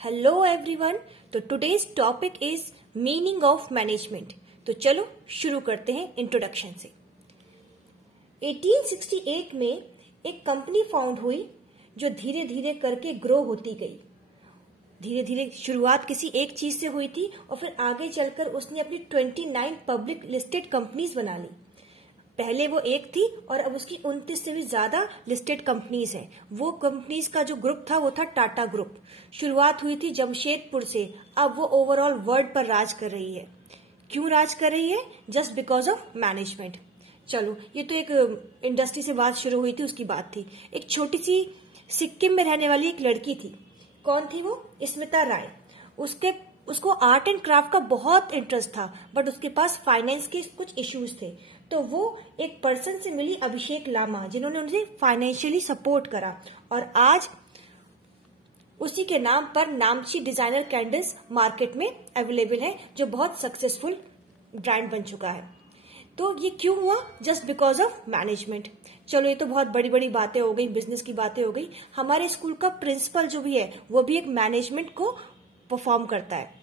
Hello everyone. तो today's topic is meaning of management. तो चलो शुरू करते हैं इंट्रोडक्शन से। 1868 में एक कंपनी फाउंड हुई जो धीरे धीरे करके ग्रो होती गई। धीरे धीरे शुरुआत किसी एक चीज से हुई थी और फिर आगे चलकर उसने अपनी 29 पब्लिक लिस्टेड कंपनीज बना ली। पहले वो एक थी और अब उसकी 29 से भी ज्यादा लिस्टेड कंपनीज हैं। वो कंपनीज का जो ग्रुप था वो था टाटा ग्रुप। शुरुआत हुई थी जमशेदपुर से, अब वो ओवरऑल वर्ल्ड पर राज कर रही है। क्यों राज कर रही है? Just because of management. चलो, ये तो एक इंडस्ट्री से बात शुरू हुई थी, उसकी बात थी। एक छोटी सी सिक्किम में रहने वाली एक लड़की थी। कौन थी वो? स्मिता राय। उसको आर्ट एंड क्राफ्ट का बहुत इंटरेस्ट था, बट उसके पास फाइनेंस के कुछ इश्यूज थे। तो वो एक पर्सन से मिली, अभिषेक लामा, जिन्होंने उन्हें फाइनेंशियली सपोर्ट करा और आज उसी के नाम पर नामची डिजाइनर कैंडल्स मार्केट में अवेलेबल है, जो बहुत सक्सेसफुल ब्रांड बन चुका है। तो ये क्यों हुआ? Just because of management. चलो, ये तो बहुत बड़ी बड़ी बातें हो गई, बिजनेस की बातें हो गई। हमारे स्कूल का प्रिंसिपल जो भी है वो भी एक मैनेजमेंट को परफॉर्म करता है।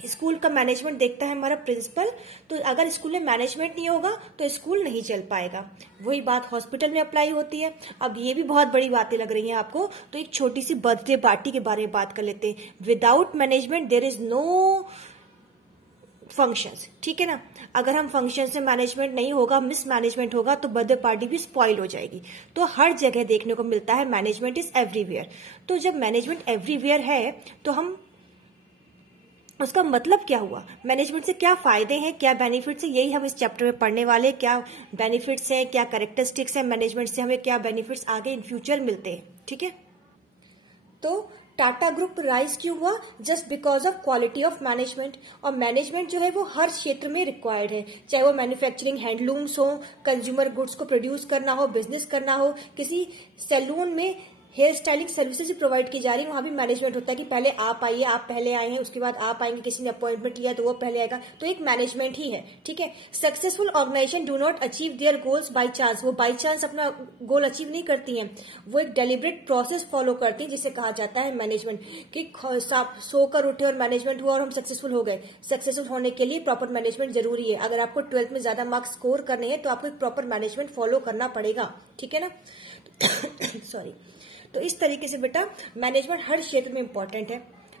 स्कूल का मैनेजमेंट देखता है हमारा प्रिंसिपल। तो अगर स्कूल में मैनेजमेंट नहीं होगा तो स्कूल नहीं चल पाएगा। वही बात हॉस्पिटल में अप्लाई होती है। अब ये भी बहुत बड़ी बातें लग रही हैं आपको, तो एक छोटी सी बर्थडे पार्टी के बारे में बात कर लेते हैं। Without management there is no functions, ठीक है ना। अगर हम फंक्शन से मैनेजमेंट नहीं होगा, मिसमैनेजमेंट होगा, तो बर्थडे पार्टी भी स्पॉइल हो जाएगी। तो हर जगह देखने को मिलता है मैनेजमेंट इज एवरीवेयर। तो जब मैनेजमेंट एवरीवेयर है तो हम उसका मतलब क्या हुआ? मैनेजमेंट से क्या फायदे हैं, क्या बेनिफिट्स हैं, यही हम इस चैप्टर में पढ़ने वाले हैं। क्या बेनिफिट्स हैं, क्या कैरेक्टरिस्टिक्स हैं मैनेजमेंट से, हमें क्या बेनिफिट्स आगे इन फ्यूचर मिलते हैं, ठीक है। तो टाटा ग्रुप राइज क्यों हुआ? Just because of quality of management. और मैनेजमेंट जो है वो हर क्षेत्र में रिक्वायर्ड है, चाहे वो मैन्युफैक्चरिंग, हैंडलूम्स हो, कंज्यूमर गुड्स को प्रोड्यूस करना हो, बिजनेस करना हो, किसी सैलून में हेयर स्टाइलिंग सर्विसेज प्रोवाइड की जा रही है, वहां भी मैनेजमेंट होता है कि पहले आप आइए, आप पहले आए हैं, उसके बाद आप आएंगे, किसी ने अपॉइंटमेंट लिया तो वो पहले आएगा। तो एक मैनेजमेंट ही है, ठीक है। Successful organisation do not achieve their goals by chance. वो बाय चांस अपना गोल अचीव नहीं करती हैं, वो एक डेलिब्रेट प्रोसेस फॉलो करती है, जिसे कहा जाता है मैनेजमेंट। कि सोकर उठे और मैनेजमेंट हुआ और हम सक्सेसफुल हो गए। सक्सेसफुल होने के लिए प्रॉपर मैनेजमेंट जरूरी है। अगर आपको 12th में ज्यादा मार्क्स स्कोर करने हैं तो आपको एक प्रॉपर मैनेजमेंट फॉलो करना पड़ेगा, ठीक है ना। सॉरी। तो इस तरीके से बेटा मैनेजमेंट हर क्षेत्र में इंपॉर्टेंट है।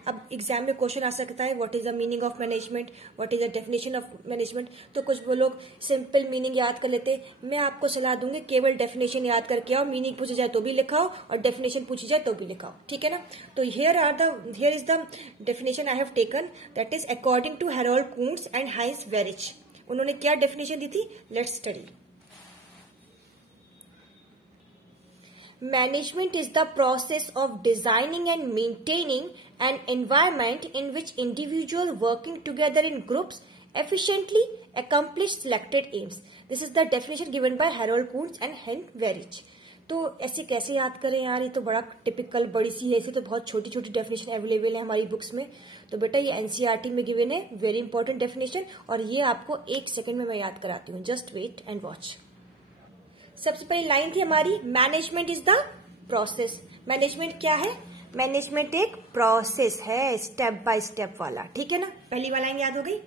अब एग्जाम में क्वेश्चन आ सकता है, what is the meaning of management, what is the definition of management. तो कुछ वो लोग सिंपल मीनिंग याद कर लेते। मैं आपको सलाह दूंगी केवल डेफिनेशन याद करके आओ, मीनिंग पूछी जाए तो भी लिखाओ और डेफिनेशन पूछी जाए तो भी लिखाओ, ठीक है ना। तो here is the definition I have taken, that is according to Harold Koontz and Heinz Weihrich. उन्होंने क्या डेफिनेशन दी थी? Let's study. Management is the process of designing and maintaining an environment in which individuals working together in groups efficiently accomplish selected aims. This is the definition given by Harold Kuntz and Hank Verich. तो ऐसे कैसे याद करें यार, ये तो बड़ा typical बड़ी सी है, ऐसी तो बहुत छोटी छोटी डेफिनेशन अवेलेबल है हमारी बुक्स में। तो बेटा ये एनसीईआरटी में गिवन है, वेरी इंपॉर्टेंट डेफिनेशन, और ये आपको 1 सेकेंड में मैं याद कराती हूँ। Just wait and watch. सबसे पहली लाइन थी हमारी, management is the process. Management क्या है? मैनेजमेंट एक प्रोसेस है, स्टेप बाय स्टेप वाला, ठीक है ना। पहली वाला लाइन याद हो गई।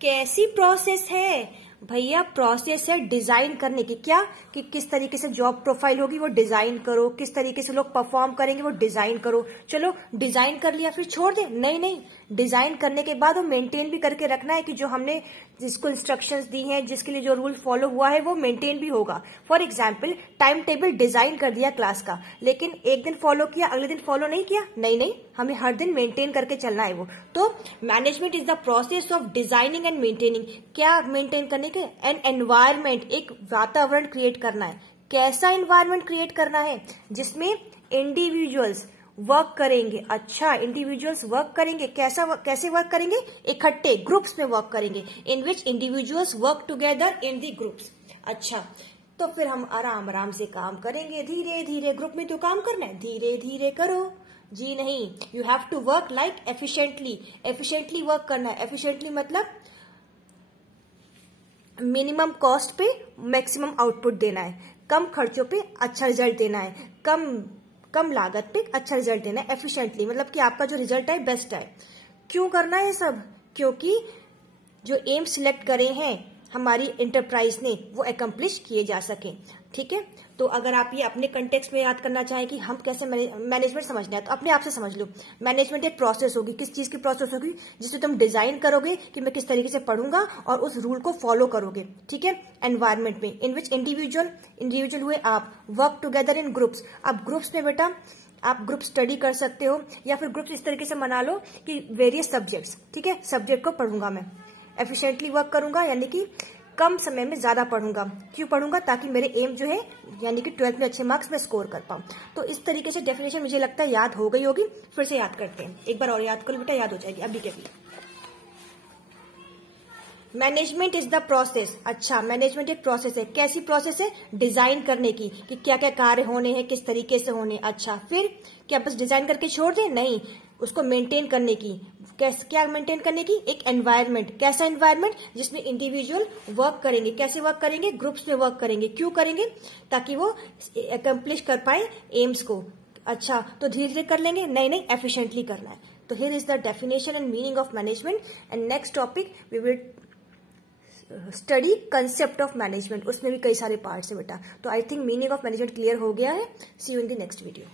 कैसी प्रोसेस है भैया? प्रोसेस है डिजाइन करने की। क्या? कि किस तरीके से जॉब प्रोफाइल होगी वो डिजाइन करो, किस तरीके से लोग परफॉर्म करेंगे वो डिजाइन करो। चलो डिजाइन कर लिया फिर छोड़ दे? नहीं नहीं, डिजाइन करने के बाद वो मेंटेन भी करके रखना है कि जो हमने जिसको इंस्ट्रक्शंस दी हैं, जिसके लिए जो रूल फॉलो हुआ है वो मेंटेन भी होगा। For example, time table design कर दिया क्लास का, लेकिन एक दिन फॉलो किया, अगले दिन फॉलो नहीं किया? नहीं नहीं, हमें हर दिन मेंटेन करके चलना है वो। तो management is the process of designing and maintaining. क्या मेंटेन करने के? एन एनवायरमेंट, एक वातावरण क्रिएट करना है। कैसा एनवायरमेंट क्रिएट करना है? जिसमें इंडिविजुअल्स वर्क करेंगे। अच्छा, इंडिविजुअल्स वर्क करेंगे, कैसे वर्क करेंगे? इकट्ठे ग्रुप्स में वर्क करेंगे, in which individuals work together in the groups. अच्छा, तो फिर हम आराम आराम से काम करेंगे, धीरे धीरे। ग्रुप में तो काम करना है, धीरे धीरे करो जी नहीं। You have to work like efficiently. Efficiently work करना है। एफिशिएंटली मतलब मिनिमम कॉस्ट पे मैक्सिमम आउटपुट देना है, कम खर्चों पे अच्छा रिजल्ट देना है, कम कम लागत पे अच्छा रिजल्ट देना है, एफिशिएंटली, मतलब कि आपका जो रिजल्ट है बेस्ट है। क्यों करना है ये सब? क्योंकि जो एम सिलेक्ट करे हैं हमारी एंटरप्राइज ने वो एकम्प्लिश किए जा सके। ठीक है, तो अगर आप ये अपने कंटेक्स्ट में याद करना चाहें कि हम कैसे मैनेजमेंट समझना है, तो अपने आप से समझ लो। मैनेजमेंट एक प्रोसेस होगी। किस चीज की प्रोसेस होगी? जिससे तुम डिजाइन करोगे कि मैं किस तरीके से पढ़ूंगा और उस रूल को फॉलो करोगे। ठीक है, एनवायरमेंट में इन विच इंडिविजुअल हुए आप वर्क टुगेदर इन ग्रुप्स। अब ग्रुप्स में बेटा आप ग्रुप स्टडी कर सकते हो, या फिर ग्रुप्स इस तरीके से बना लो कि वेरियस सब्जेक्ट्स, ठीक है, सब्जेक्ट को पढ़ूंगा मैं, एफिशिएंटली वर्क करूंगा, यानी कि कम समय में ज्यादा पढ़ूंगा। क्यों पढ़ूंगा? ताकि मेरे एम जो है यानी कि 12th में अच्छे मार्क्स में स्कोर कर पाऊं। तो इस तरीके से डेफिनेशन मुझे लगता है याद हो गई होगी। फिर से याद करते हैं, एक बार और याद करो बेटा, याद हो जाएगी अभी के अभी। Management is the process. अच्छा, मैनेजमेंट एक प्रोसेस है। कैसी प्रोसेस है? डिजाइन करने की, कि क्या क्या कार्य होने हैं, किस तरीके से होने। अच्छा, फिर क्या बस डिजाइन करके छोड़ दें? नहीं, उसको मेंटेन करने की। क्या मेंटेन करने की? एक एनवायरनमेंट। कैसा एनवायरनमेंट? जिसमें इंडिविजुअल वर्क करेंगे। कैसे वर्क करेंगे? ग्रुप्स में वर्क करेंगे। क्यों करेंगे? ताकि वो एकम्प्लिश कर पाए एम्स को। अच्छा, तो धीरे धीरे कर लेंगे? नहीं, एफिशिएंटली करना है। तो here is the definition and meaning of management. And next topic we will study concept of management. उसमें भी कई सारे पार्ट्स है बेटा। तो I think meaning of management clear हो गया है। See you in the next video.